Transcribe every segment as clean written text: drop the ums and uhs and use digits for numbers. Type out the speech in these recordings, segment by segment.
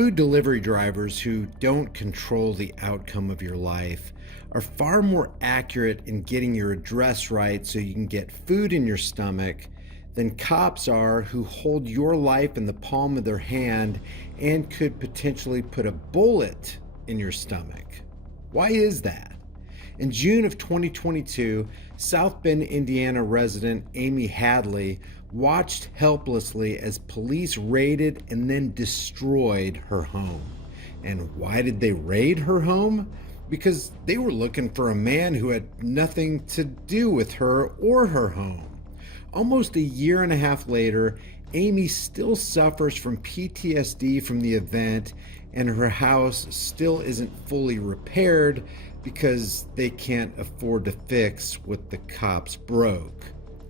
Food delivery drivers who don't control the outcome of your life are far more accurate in getting your address right so you can get food in your stomach than cops are who hold your life in the palm of their hand and could potentially put a bullet in your stomach. Why is that? In June of 2022, South Bend, Indiana resident Amy Hadley watched helplessly as police raided and then destroyed her home. And why did they raid her home? Because they were looking for a man who had nothing to do with her or her home. Almost a year and a half later, Amy still suffers from PTSD from the event, and her house still isn't fully repaired because they can't afford to fix what the cops broke.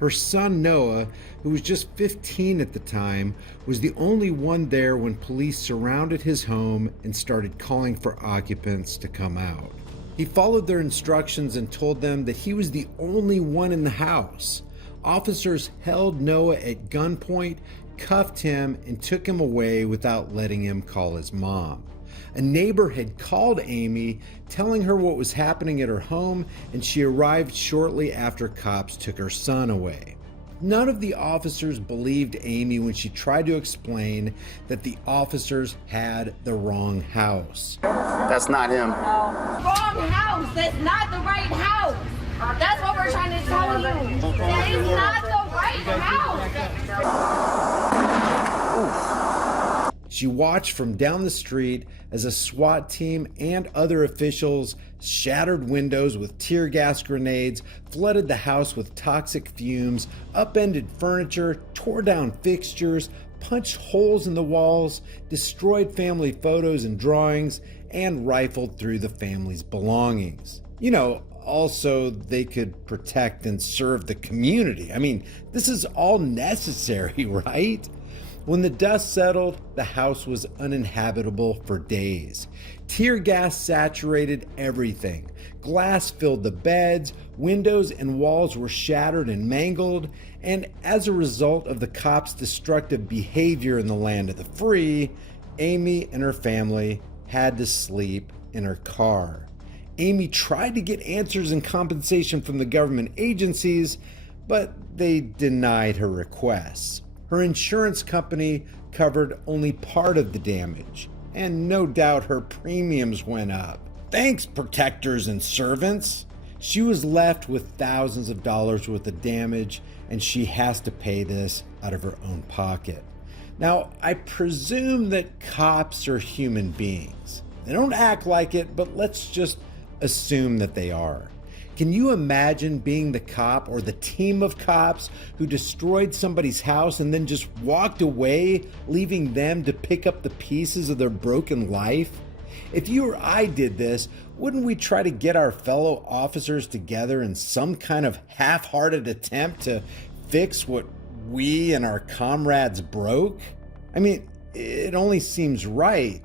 Her son Noah, who was just 15 at the time, was the only one there when police surrounded his home and started calling for occupants to come out. He followed their instructions and told them that he was the only one in the house. Officers held Noah at gunpoint, cuffed him, and took him away without letting him call his mom. A neighbor had called Amy, telling her what was happening at her home, and she arrived shortly after cops took her son away. None of the officers believed Amy when she tried to explain that the officers had the wrong house. That's not him. Wrong house. That's not the right house. That's what we're trying to tell you. That is not the right house. She watched from down the street as a SWAT team and other officials shattered windows with tear gas grenades, flooded the house with toxic fumes, upended furniture, tore down fixtures, punched holes in the walls, destroyed family photos and drawings, and rifled through the family's belongings. Also, they could protect and serve the community. I mean, this is all necessary, right? When the dust settled, the house was uninhabitable for days. Tear gas saturated everything. Glass filled the beds, windows and walls were shattered and mangled, and as a result of the cops' destructive behavior in the land of the free, Amy and her family had to sleep in her car. Amy tried to get answers and compensation from the government agencies, but they denied her requests. Her insurance company covered only part of the damage, and no doubt her premiums went up. Thanks, protectors and servants. She was left with thousands of dollars worth of damage, and she has to pay this out of her own pocket. Now, I presume that cops are human beings. They don't act like it, but let's just assume that they are. Can you imagine being the cop or the team of cops who destroyed somebody's house and then just walked away, leaving them to pick up the pieces of their broken life? If you or I did this, wouldn't we try to get our fellow officers together in some kind of half-hearted attempt to fix what we and our comrades broke? I mean, it only seems right?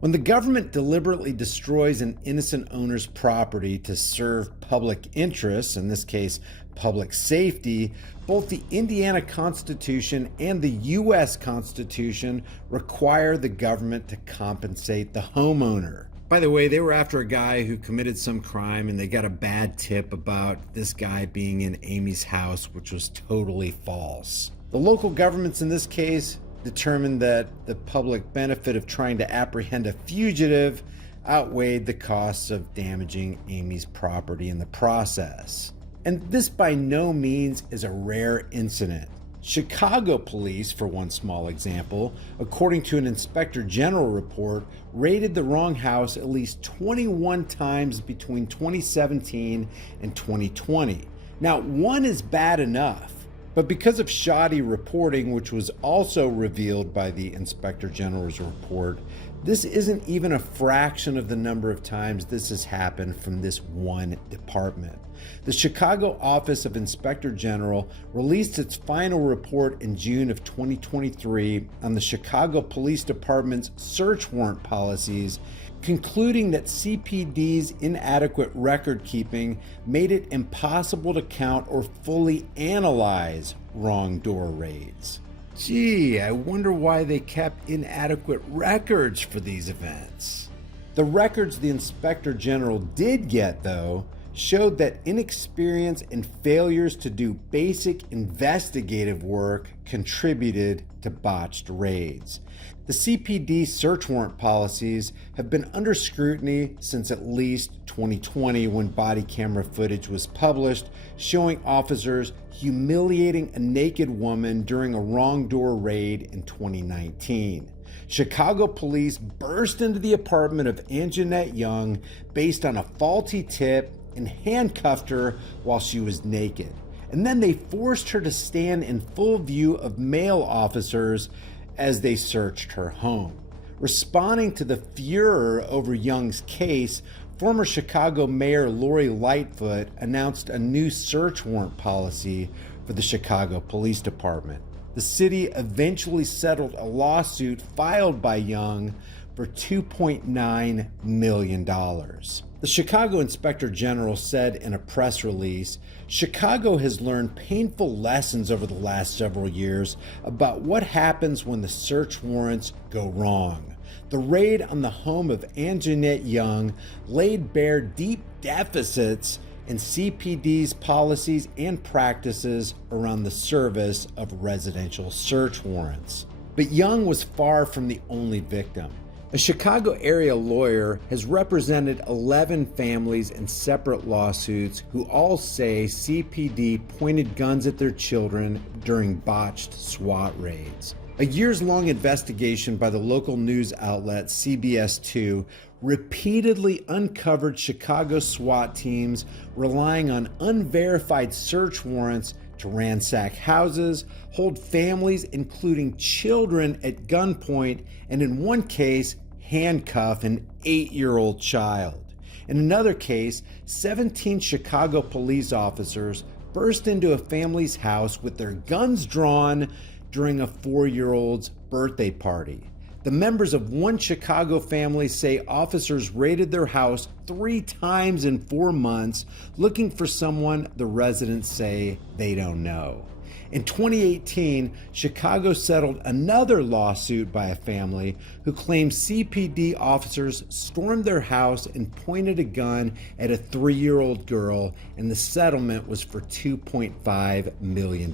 When the government deliberately destroys an innocent owner's property to serve public interests, in this case, public safety, both the Indiana Constitution and the U.S. Constitution require the government to compensate the homeowner. By the way, they were after a guy who committed some crime, and they got a bad tip about this guy being in Amy's house, which was totally false. The local governments in this case determined that the public benefit of trying to apprehend a fugitive outweighed the costs of damaging Amy's property in the process. And this by no means is a rare incident. Chicago police, for one small example, according to an Inspector General report, raided the wrong house at least 21 times between 2017 and 2020. Now, one is bad enough, but because of shoddy reporting, which was also revealed by the Inspector General's report, this isn't even a fraction of the number of times this has happened from this one department. The Chicago Office of Inspector General released its final report in June of 2023 on the Chicago Police Department's search warrant policies, concluding that CPD's inadequate record keeping made it impossible to count or fully analyze wrong door raids. Gee, I wonder why they kept inadequate records for these events. The records the Inspector General did get, though, showed that inexperience and failures to do basic investigative work contributed to botched raids. The CPD search warrant policies have been under scrutiny since at least 2020, when body camera footage was published showing officers humiliating a naked woman during a wrong door raid in 2019. Chicago police burst into the apartment of Anjanette Young based on a faulty tip and handcuffed her while she was naked. And then they forced her to stand in full view of male officers as they searched her home. Responding to the furor over Young's case, former Chicago Mayor Lori Lightfoot announced a new search warrant policy for the Chicago Police Department. The city eventually settled a lawsuit filed by Young for $2.9 million. The Chicago Inspector General said in a press release, Chicago has learned painful lessons over the last several years about what happens when the search warrants go wrong. The raid on the home of Anjanette Young laid bare deep deficits in CPD's policies and practices around the service of residential search warrants. But Young was far from the only victim. A Chicago area lawyer has represented 11 families in separate lawsuits who all say CPD pointed guns at their children during botched SWAT raids. A years-long investigation by the local news outlet CBS 2 repeatedly uncovered Chicago SWAT teams relying on unverified search warrants to ransack houses, hold families, including children, at gunpoint, and in one case, handcuff an 8-year-old child. In another case, 17 Chicago police officers burst into a family's house with their guns drawn during a 4-year-old's birthday party. The members of one Chicago family say officers raided their house 3 times in 4 months looking for someone the residents say they don't know. In 2018, Chicago settled another lawsuit by a family who claimed CPD officers stormed their house and pointed a gun at a 3-year-old girl, and the settlement was for $2.5 million.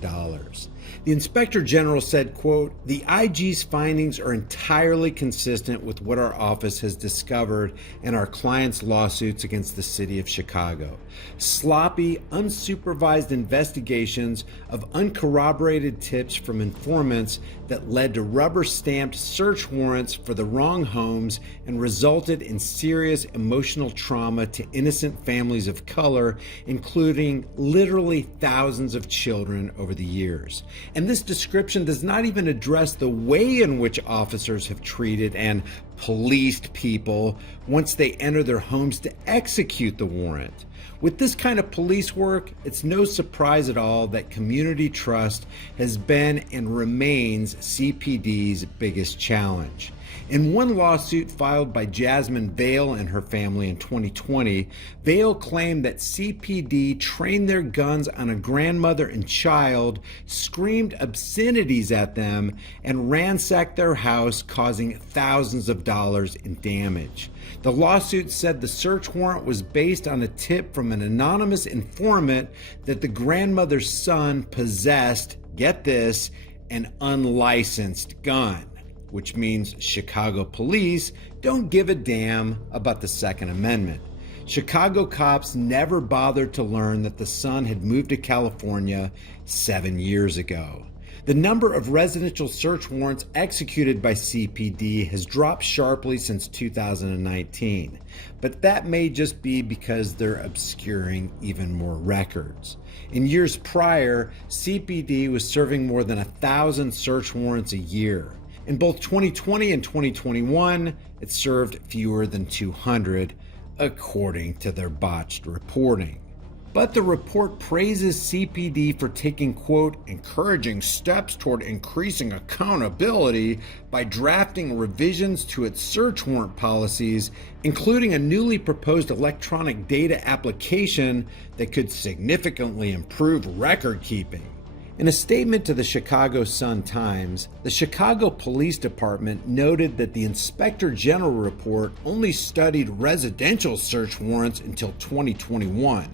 The Inspector General said, quote, "The IG's findings are entirely consistent with what our office has discovered in our clients' lawsuits against the city of Chicago. Sloppy, unsupervised investigations of uncorroborated tips from informants that led to rubber-stamped search warrants for the wrong homes and resulted in serious emotional trauma to innocent families of color, including literally thousands of children over the years. And this description does not even address the way in which officers have treated and policed people once they enter their homes to execute the warrant. With this kind of police work, it's no surprise at all that community trust has been and remains CPD's biggest challenge. In one lawsuit filed by Jasmine Vale and her family in 2020, Vale claimed that CPD trained their guns on a grandmother and child, screamed obscenities at them, and ransacked their house, causing thousands of dollars in damage. The lawsuit said the search warrant was based on a tip from an anonymous informant that the grandmother's son possessed, get this, an unlicensed gun, which means Chicago police don't give a damn about the Second Amendment. Chicago cops never bothered to learn that the son had moved to California 7 years ago. The number of residential search warrants executed by CPD has dropped sharply since 2019, but that may just be because they're obscuring even more records. In years prior, CPD was serving more than 1,000 search warrants a year. In both 2020 and 2021, it served fewer than 200, according to their botched reporting. But the report praises CPD for taking, quote, encouraging steps toward increasing accountability by drafting revisions to its search warrant policies, including a newly proposed electronic data application that could significantly improve record keeping. In a statement to the Chicago Sun-Times, the Chicago Police Department noted that the Inspector General report only studied residential search warrants until 2021.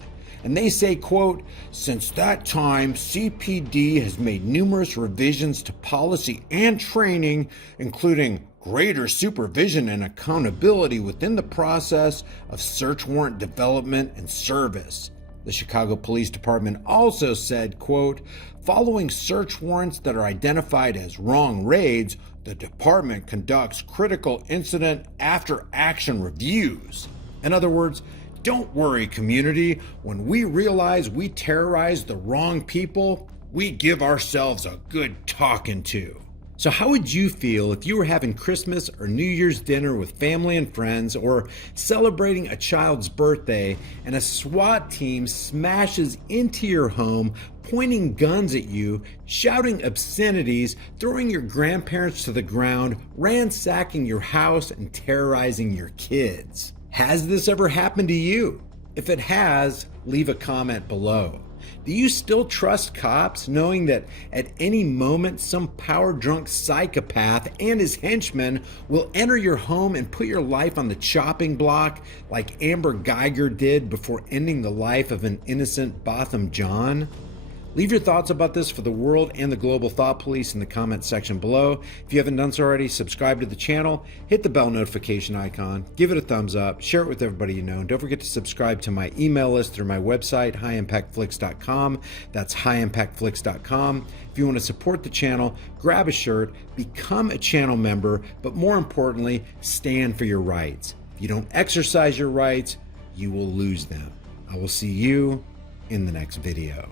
And they say, quote, "Since that time, CPD has made numerous revisions to policy and training, including greater supervision and accountability within the process of search warrant development and service." The Chicago Police Department also said, quote, "Following search warrants that are identified as wrong raids, the department conducts critical incident after action reviews." In other words, don't worry, community. When we realize we terrorized the wrong people, we give ourselves a good talking to. So how would you feel if you were having Christmas or New Year's dinner with family and friends, or celebrating a child's birthday, and a SWAT team smashes into your home, pointing guns at you, shouting obscenities, throwing your grandparents to the ground, ransacking your house, and terrorizing your kids? Has this ever happened to you? If it has, leave a comment below. Do you still trust cops, knowing that at any moment some power-drunk psychopath and his henchmen will enter your home and put your life on the chopping block like Amber Geiger did before ending the life of an innocent Botham Jean? Leave your thoughts about this for the world and the global thought police in the comment section below. If you haven't done so already, subscribe to the channel, hit the bell notification icon, give it a thumbs up, share it with everybody you know, and don't forget to subscribe to my email list through my website, highimpactflix.com. That's highimpactflix.com. If you want to support the channel, grab a shirt, become a channel member, but more importantly, stand for your rights. If you don't exercise your rights, you will lose them. I will see you in the next video.